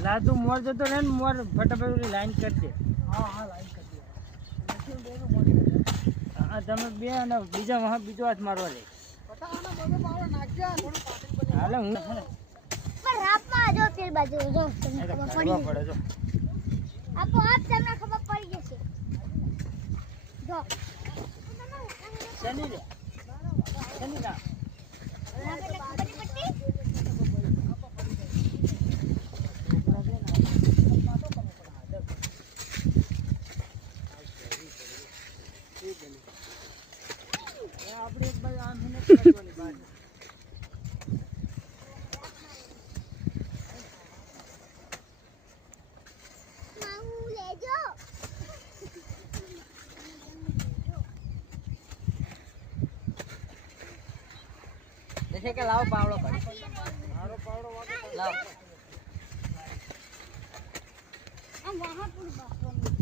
લાદુ મોર જતો રહે ને મોર ફટાફટ લાઈન કરી દે. હા લાઈન કરી દે. હા તમે બે અને બીજો હાથ મારવા લે. હાલે હું રાપમાં જો પેલ બાજુ જો તમને ખબર પડી પડે જો આપો આપ તમને ખબર પડી જશે જો શનિ રે શનિ ના આપણે એક બાજુ આમ હિને કરવાની બાજુ દેખે કે લાવ પાવડો કર મારો પાવડો વાગે લાવ આ વહાં પર બાપરો